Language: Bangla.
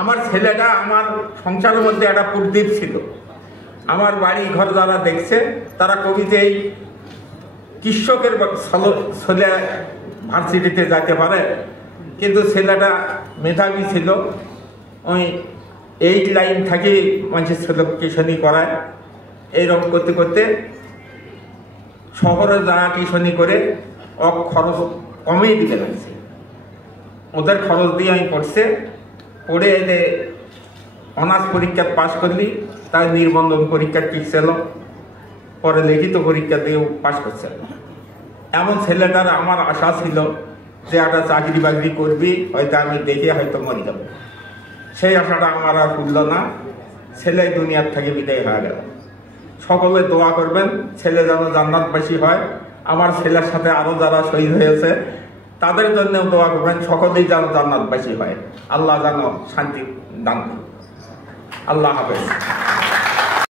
আমার ছেলেটা আমার সংসারের মধ্যে একটা প্রদীপ ছিল। আমার বাড়ি ঘর যারা দেখছে তারা কবিতে এই কৃষকের ছেলে ভার্সিটিতে যাইতে পারে, কিন্তু ছেলেটা মেধাবী ছিল। ওই 8 লাইন থাকি মানুষের ছেলে টিউশনি করায়। এইরকম করতে করতে শহরে যাওয়া টিউশনি করে খরচ কমেই দিতে লাগছে। ওদের খরচ দিয়ে আমি পড়ে এলে অনার্স পরীক্ষা পাশ করলি, তাই নির্বন্ধন পরীক্ষা টিকছিল, পরে লিখিত পরীক্ষা দিয়েও পাশ করছে। এমন ছেলেটার আমার আশা ছিল যে একটা চাকরি বাকরি করবি, হয়তো আমি দেখে হয়তো মরে যাব। সেই আশাটা আমার আর খুলল না। ছেলে দুনিয়ার থেকে বিদায় হয়ে গেল। সকলে দোয়া করবেন ছেলে যেন জান্নাতবাসী হয়। আমার ছেলের সাথে আরো যারা শহীদ হয়েছে তাদের জন্যও দোয়া করবেন, সকলেই যেন জান্নাতবাসী হয়। আল্লাহ যেন শান্তি দান করুন। আল্লাহ হাফেজ।